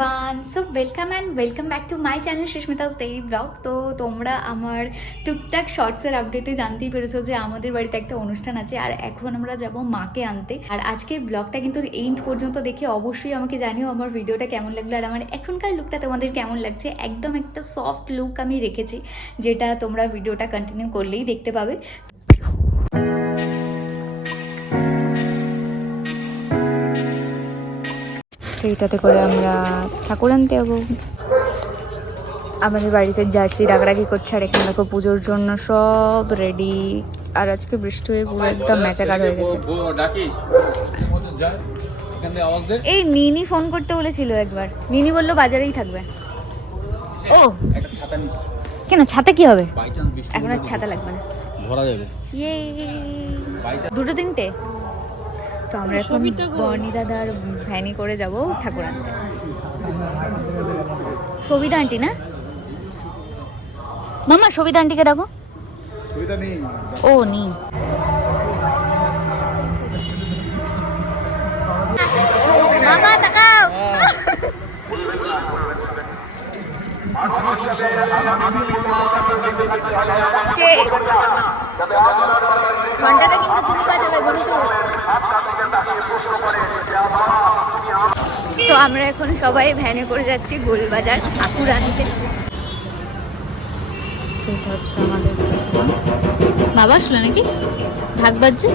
Everyone so welcome and welcome back to my channel Susmita's daily blog তো তোমরা আমার টুকটাক শর্টসের আপডেটে জানতেই পেরেছ যে আমাদের বাড়িতে একটা অনুষ্ঠান আছে, আর এখন আমরা যাব মাকে আনতে। আর আজকে ব্লগটা কিন্তু এন্ড পর্যন্ত দেখে অবশ্যই আমাকে জানিও আমার ভিডিওটা কেমন লাগল আর আমার এখনকার লুকটা তোমাদের কেমন লাগছে। একদম একটা সফট লুক আমি রেখেছি, যেটা তোমরা ভিডিওটা কন্টিনিউ করলেই দেখতে পাবে। তো এটাতে করে আমরা ঠাকুর আনতে যাব। আমাদের বাড়িতে জার্সি রাগরাগি করছে আর এখানে দেখো পুজোর জন্য সব রেডি আর আজকে বৃষ্টি হয়ে পুরো একদম ম্যাচাকার হয়ে গেছে। এই নিনি ফোন করতে বলেছিল একবার। নিনি বলল বাজারেই থাকবে। ও! একটা ছাতা নিস কেন ছাতা কি হবে? এখন আর ছাতা লাগবে না। যাবে। ইয়ে দুটো তিনটে? তো আমরা এখন বর্ণি দাদার ভ্যানি করে যাব ঠাকুর আনতে। সবিতা আন্টি না? মামা সবিতা আন্টিকে ডাকো। ও নি মামা তাকাও। কে? তো। আমরা এখন সবাই ভ্যানে করে যাচ্ছি গোলবাজার ঠাকুর আনতে হচ্ছে আমাদের বাবা আসলো নাকি? ঢাক বাজছে?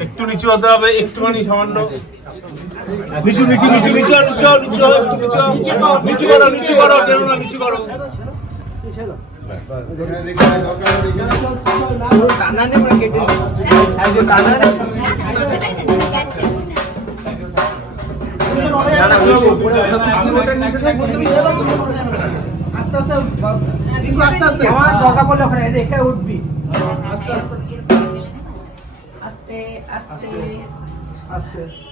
একটু নিচু হতে হবে একটুখানি সামান্য নিচু নিচু নিচু নিচু নিচু নিচু নিচু করো নিচু করো কেন না নিচু করো টানা নেই কেটে টানা আস্তে আস্তে কিন্তু আস্তে আস্তে আমার দরকার পড়লে ওখানে রেখে উঠবি আস্তে। আস্তে আস্তে। আস্তে আস্তে।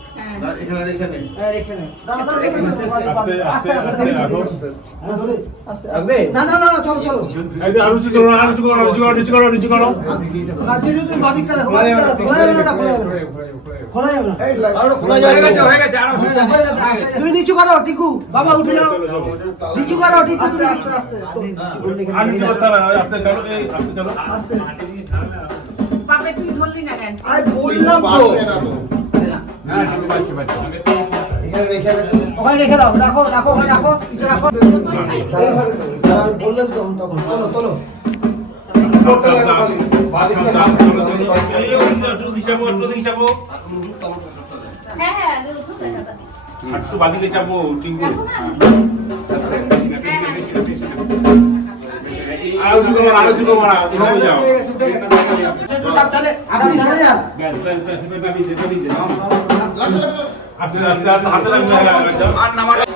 তুমি হয়ে নিচু করো টিকু। বাবা উঠে যাও। নিচু করো টিকু তুমি আস্তে চলো চলো। তুই ধরলি না কেন? আরে বললাম তো। ওখানে রেখে দাও রাখো রাখো ওখানে রাখো কিছু রাখো বললেন তো তখন তোলো তোলো হ্যাঁ। হ্যাঁ বাদিকে চাপো টিঙ্কু আরও উঁচু করো আরও উঁচু করো না এভাবে যাও উঠে গেছে, উঠে গেছে। একটু সাবধানে আপনি সরে যান আস্তে আস্তে আস্তে হাতে লাগবে আর নামা আস্তে বসেনি কিন্তু না একটু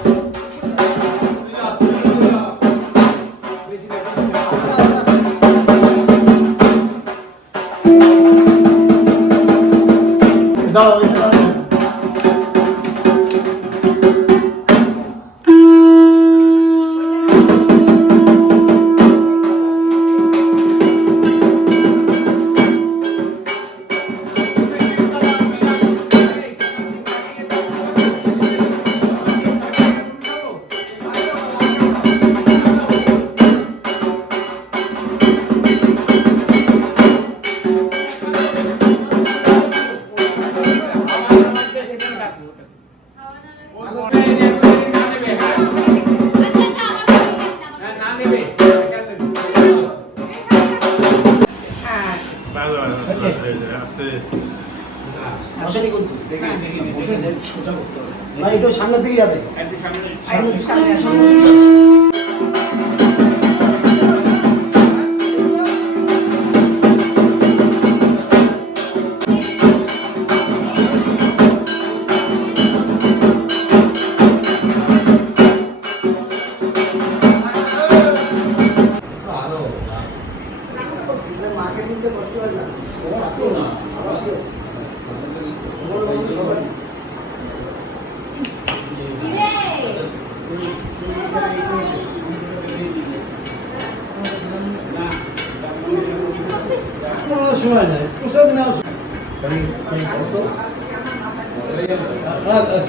সামনের দিকে যাবে। সামনে।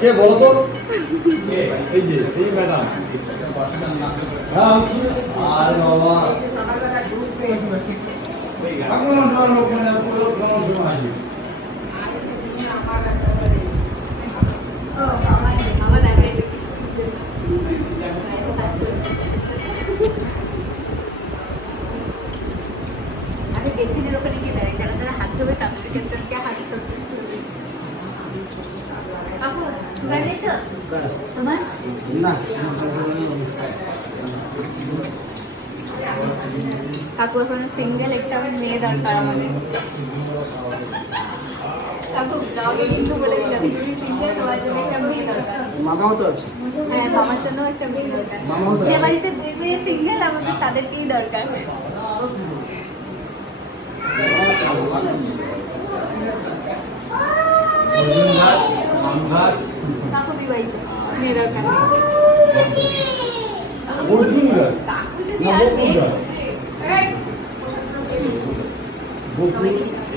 কে বলো তো এই যে এই ম্যাডাম আরে বাবা এখন লোক মানে পুরো কোনো সময় নেই ও আমার আমার দেখাই তো আরে বেসিনের ওখানে গিয়ে দাঁড়াই যারা যারা হাত ধোবে তাদেরকে তাদেরকে হাত ধরতে কাকু সুগার নেই তো তোমার না কাকু এখন সিঙ্গেল একটা মেয়ে দরকার আমাদের। কাকু ব্লগে কিন্তু বলেছিলাম তুমি সিঙ্গেল হওয়ার জন্য একটা মেয়ে দরকার। মামাও তো আছে। হ্যাঁ মামার জন্য একটা মেয়ে দরকার। যে বাড়িতে দুই মেয়ে সিঙ্গেল আমাদের তাদেরকেই দরকার। কাকু বিবাহিত মেয়ে দরকার কাকু যদি আর মেয়ে খুঁজে, এই, সবাইকে দিচ্ছি।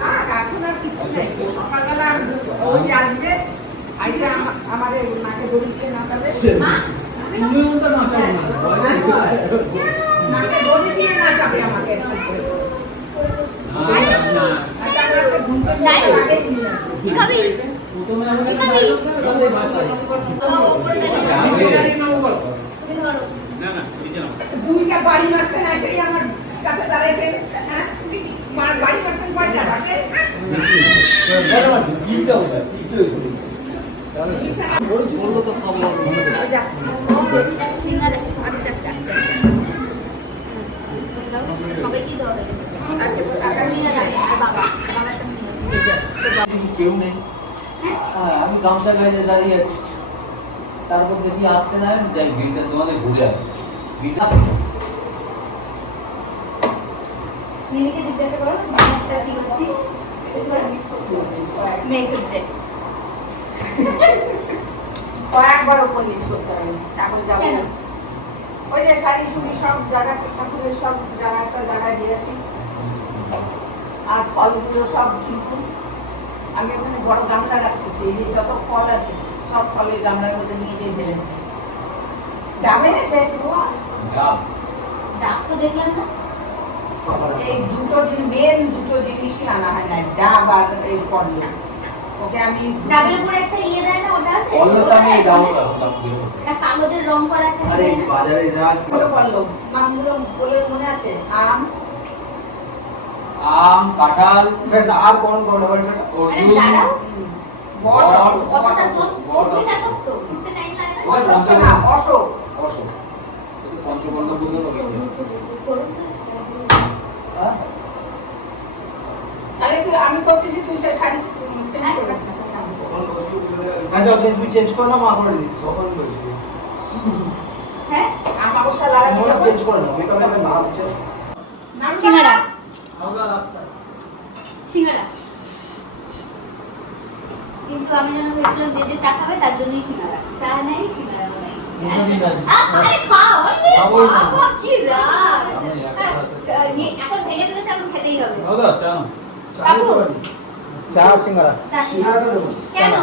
থাক, এখন আর কিচ্ছু নেই। সকালবেলা ওই আসবে, আইসে আমা- আমারে নাকে দড়ি দিয়ে নাচাবে। আমাকে। না না দুইটা বাড়ি মারছে না সেই আমার কাছে হ্যাঁ? কয়টা সবাইকে দেওয়া হয়ে গেছে। কেউ নেই। হ্যাঁ আমি গামছা গায়ে দাঁড়িয়ে আছি। তারপর দেখি আসছে না? যাই ঘুরে আসি। গিরিটা মিমিকে জিজ্ঞাসা করো মাছটা কি করছিস? মেয়ে খুঁজছে কয়েকবার উপর নিচ করতে হবে এখন যাব কেন? ওই যে শাড়ি সব জায়গা ঠাকুরের সব জায়গাটা জায়গায় দিয়ে আসি। আর ফলগুলো সব কিন্তু আমি ওখানে বড় গামলা রাখতেছি এই যে যত ফল আছে সব ফলের গামলার মধ্যে নিয়ে গিয়ে দিই। যাবে না সে ডাব তো দেখলাম না। এই দুটো জিনিস মেন দুটো জিনিসই আনা হয় না ডাব আর এই ওকে আমি ডাবের উপরে একটা ইয়ে দেয় না ওটা আছে? বলল আমি ওটা ডাব দেয় না? একটা কাগজের রং করা একটা আরে দেয় বাজারে যা বলে পল্ল বলে মনে আছে? আম আম কাঁঠাল। আর কোন কোন অর্জুন তুই আমি করতেছি তুই শাড়ি চেঞ্জ আচ্ছা, করে আচ্ছা, আচ্ছা তুমি চেঞ্জ করো না মা করে দিচ্ছি। হ্যাঁ? আমার চেঞ্জ করো না মেকআপে সিঙ্গারা সিঙ্গারা কিন্তু আমি যেন ভেবেছিলাম যে যে চা খাবে তার জন্যই সিঙ্গারা। চা নেই সিঙ্গারা হ্যাঁ, এখন ভেঙে ফেলেছে এখন খেতেই হবে। দাদা চা না কাকু চা সিঙ্গারা। চা সিঙ্গারা কেন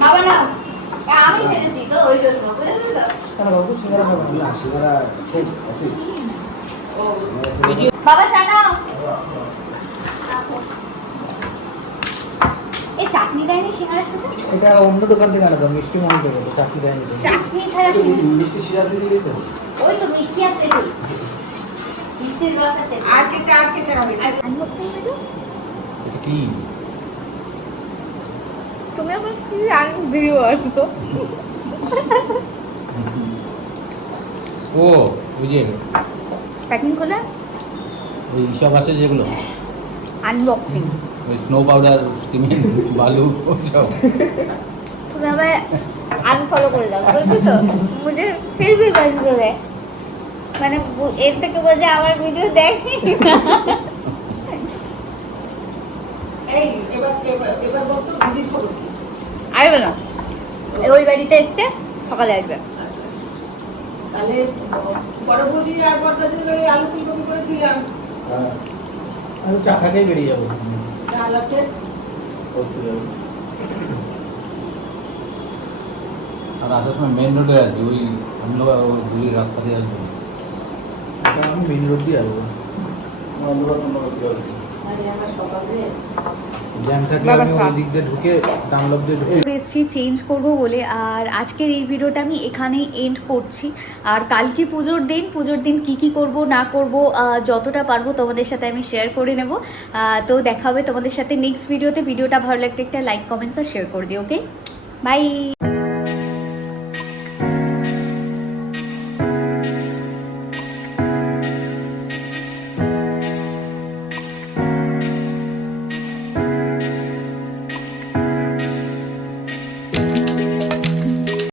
বাবা না আমি ভেজেছি তো ওই জন্য বুঝেছ তো কেন বাবু সিঙ্গারা খাব না সিঙ্গারা খেয়ে আসি বাবা চা নাও। এই চাটনি দেয়নি সিঙ্গারার সাথে? এটা অন্য দোকান থেকে আনা মিষ্টি মনে দেয়নি চাটনি ছাড়া মিষ্টি শিরা দিয়ে তো। ওই তো মিষ্টি আর মিষ্টির রস আর আর কে চা আর কে চা হবে আর আনবক্সিং করে দাও। এটা কি? তুমি আমার কি জান ভিউয়ার্স তো ও ওই যে প্যাকিং খোলা ওই সব আছে যেগুলো? আনবক্সিং ওই স্নো পাউডার সিমেন্ট বালু ওসব তুমি আবার আনফলো করে দাও বুঝছ তো? মুঝে ভি বন্ধ করে মানে এর থেকে বোঝে আমার ভিডিও দেখি। এই এবার এবার এবার বলতো করো? আসবে না। ওই বাড়িতে এসছে সকালে আসবে। তাহলে বড় বৌদি আর বড় দিন ধরে আলু ফুলকপি করেছিলাম আমি চা খাকেই বেরিয়ে যাব। ডাল আছে। আর আসার সময় মেন রোডে আসবে ওই অন্য গুলির রাস্তা দিয়ে আসবে। আমি মেন রোড দিয়ে আসব। দিক দিয়ে এসছি চেঞ্জ করব বলে আর আজকের এই ভিডিওটা আমি এখানেই এন্ড করছি। আর কালকে পুজোর দিন পুজোর দিন কি কি করব না করব যতটা পারব তোমাদের সাথে আমি শেয়ার করে নেব। আহ, তো দেখা হবে তোমাদের সাথে নেক্সট ভিডিওতে ভিডিওটা ভালো লাগলে একটা লাইক কমেন্টস আর শেয়ার করে দিও ওকে বাই